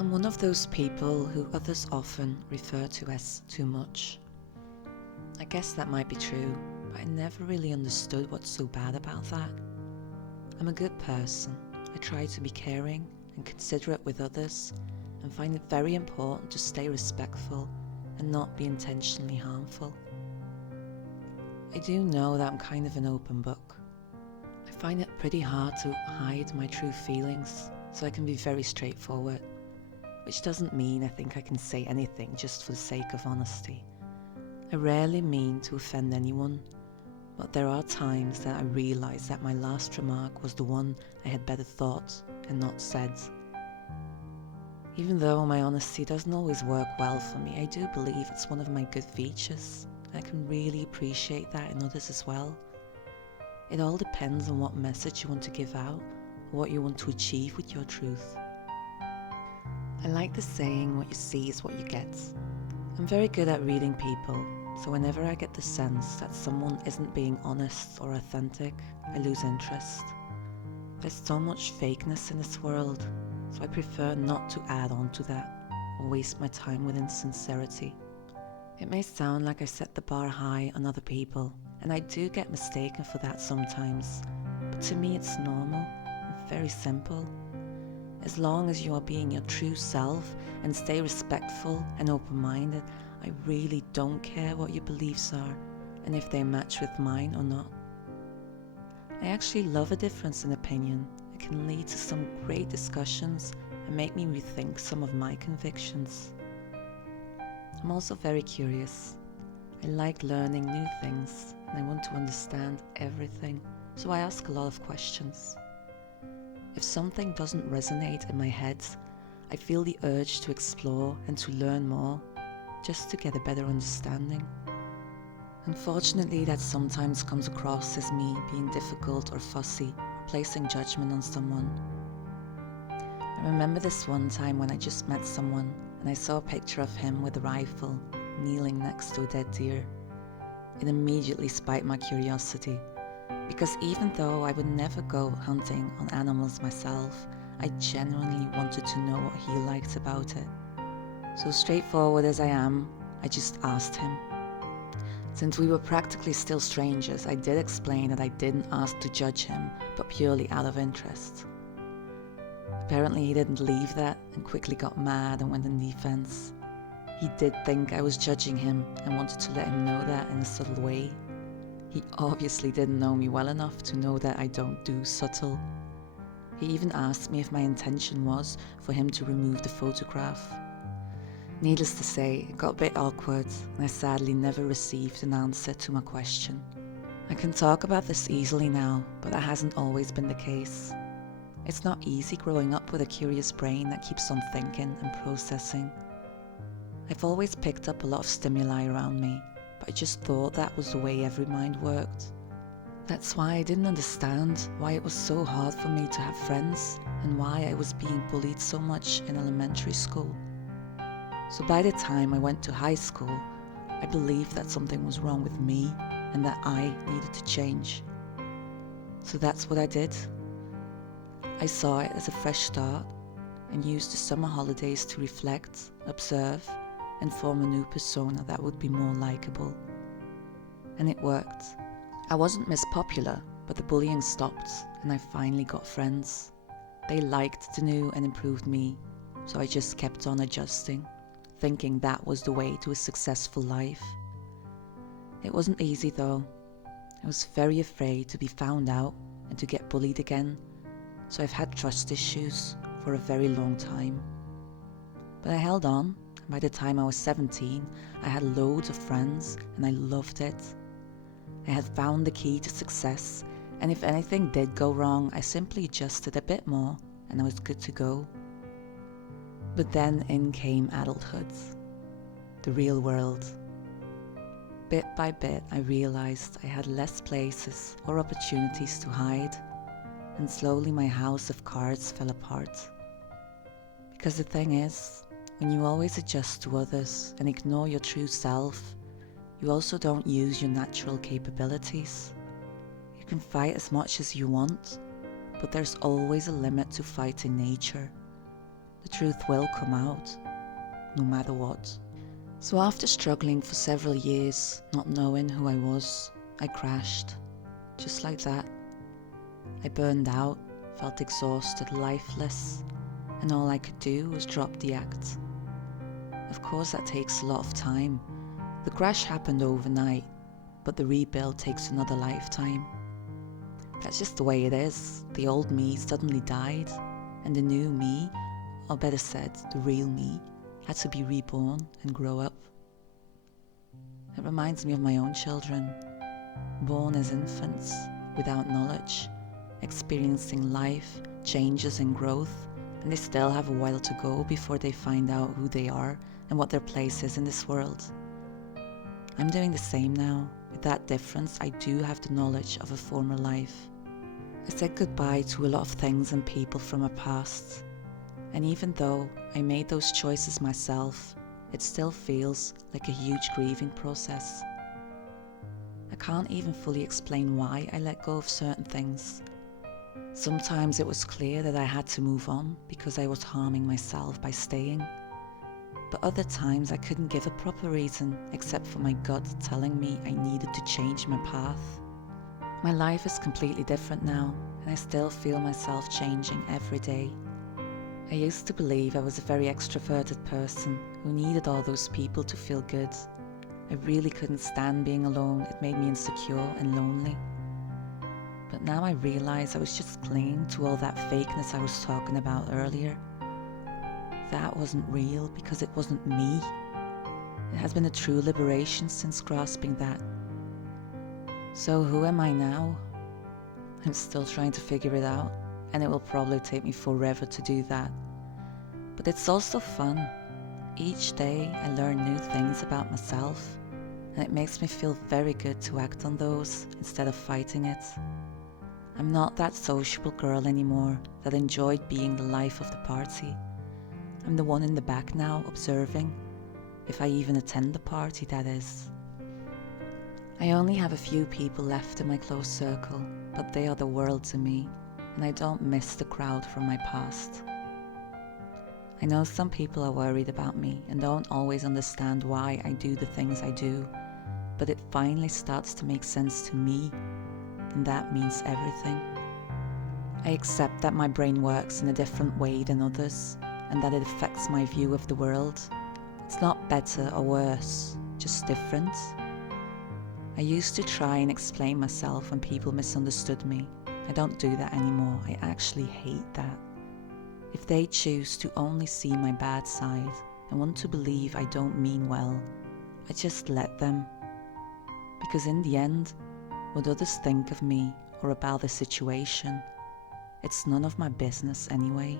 I'm one of those people who others often refer to as too much. I guess that might be true, but I never really understood what's so bad about that. I'm a good person. I try to be caring and considerate with others and find it very important to stay respectful and not be intentionally harmful. I do know that I'm kind of an open book. I find it pretty hard to hide my true feelings, so I can be very straightforward, which doesn't mean I think I can say anything just for the sake of honesty. I rarely mean to offend anyone, but there are times that I realise that my last remark was the one I had better thought and not said. Even though my honesty doesn't always work well for me, I do believe it's one of my good features. I can really appreciate that in others as well. It all depends on what message you want to give out, or what you want to achieve with your truth. I like the saying, what you see is what you get. I'm very good at reading people, so whenever I get the sense that someone isn't being honest or authentic, I lose interest. There's so much fakeness in this world, so I prefer not to add on to that or waste my time with insincerity. It may sound like I set the bar high on other people, and I do get mistaken for that sometimes, but to me it's normal and very simple. As long as you are being your true self and stay respectful and open-minded, I really don't care what your beliefs are and if they match with mine or not. I actually love a difference in opinion. It can lead to some great discussions and make me rethink some of my convictions. I'm also very curious. I like learning new things and I want to understand everything, so I ask a lot of questions. If something doesn't resonate in my head, I feel the urge to explore and to learn more, just to get a better understanding. Unfortunately, that sometimes comes across as me being difficult or fussy, or placing judgment on someone. I remember this one time when I just met someone and I saw a picture of him with a rifle, kneeling next to a dead deer. It immediately spiked my curiosity, because even though I would never go hunting on animals myself, I genuinely wanted to know what he liked about it. So straightforward as I am, I just asked him. Since we were practically still strangers, I did explain that I didn't ask to judge him, but purely out of interest. Apparently he didn't leave that and quickly got mad and went in defense. He did think I was judging him and wanted to let him know that in a subtle way. He obviously didn't know me well enough to know that I don't do subtle. He even asked me if my intention was for him to remove the photograph. Needless to say, it got a bit awkward and I sadly never received an answer to my question. I can talk about this easily now, but that hasn't always been the case. It's not easy growing up with a curious brain that keeps on thinking and processing. I've always picked up a lot of stimuli around me, but I just thought that was the way every mind worked. That's why I didn't understand why it was so hard for me to have friends and why I was being bullied so much in elementary school. So by the time I went to high school, I believed that something was wrong with me and that I needed to change. So that's what I did. I saw it as a fresh start and used the summer holidays to reflect, observe, and form a new persona that would be more likable. And it worked. I wasn't Miss Popular, but the bullying stopped and I finally got friends. They liked the new and improved me, so I just kept on adjusting, thinking that was the way to a successful life. It wasn't easy though. I was very afraid to be found out and to get bullied again, so I've had trust issues for a very long time. But I held on. By the time I was 17, I had loads of friends and I loved it. I had found the key to success, and if anything did go wrong, I simply adjusted a bit more and I was good to go. But then in came adulthood, the real world. Bit by bit, I realized I had less places or opportunities to hide, and slowly my house of cards fell apart. Because the thing is, when you always adjust to others and ignore your true self, you also don't use your natural capabilities. You can fight as much as you want, but there's always a limit to fighting nature. The truth will come out, no matter what. So after struggling for several years, not knowing who I was, I crashed. Just like that. I burned out, felt exhausted, lifeless, and all I could do was drop the act. Of course that takes a lot of time. The crash happened overnight, but the rebuild takes another lifetime. That's just the way it is. The old me suddenly died, and the new me, or better said, the real me, had to be reborn and grow up. It reminds me of my own children, born as infants, without knowledge, experiencing life, changes and growth, and they still have a while to go before they find out who they are and what their place is in this world. I'm doing the same now. With that difference, I do have the knowledge of a former life. I said goodbye to a lot of things and people from my past, and even though I made those choices myself, it still feels like a huge grieving process. I can't even fully explain why I let go of certain things. Sometimes it was clear that I had to move on because I was harming myself by staying. But other times I couldn't give a proper reason except for my gut telling me I needed to change my path. My life is completely different now, and I still feel myself changing every day. I used to believe I was a very extroverted person who needed all those people to feel good. I really couldn't stand being alone. It made me insecure and lonely. But now I realize I was just clinging to all that fakeness I was talking about earlier. That wasn't real because it wasn't me. It has been a true liberation since grasping that. So who am I now? I'm still trying to figure it out, and it will probably take me forever to do that. But it's also fun. Each day I learn new things about myself, and it makes me feel very good to act on those instead of fighting it. I'm not that sociable girl anymore that enjoyed being the life of the party. I'm the one in the back now, observing, if I even attend the party, that is. I only have a few people left in my close circle, but they are the world to me, and I don't miss the crowd from my past. I know some people are worried about me and don't always understand why I do the things I do, but it finally starts to make sense to me, and that means everything. I accept that my brain works in a different way than others, and that it affects my view of the world. It's not better or worse, just different. I used to try and explain myself when people misunderstood me. I don't do that anymore. I actually hate that. If they choose to only see my bad side and want to believe I don't mean well, I just let them. Because in the end, what others think of me or about the situation, it's none of my business anyway.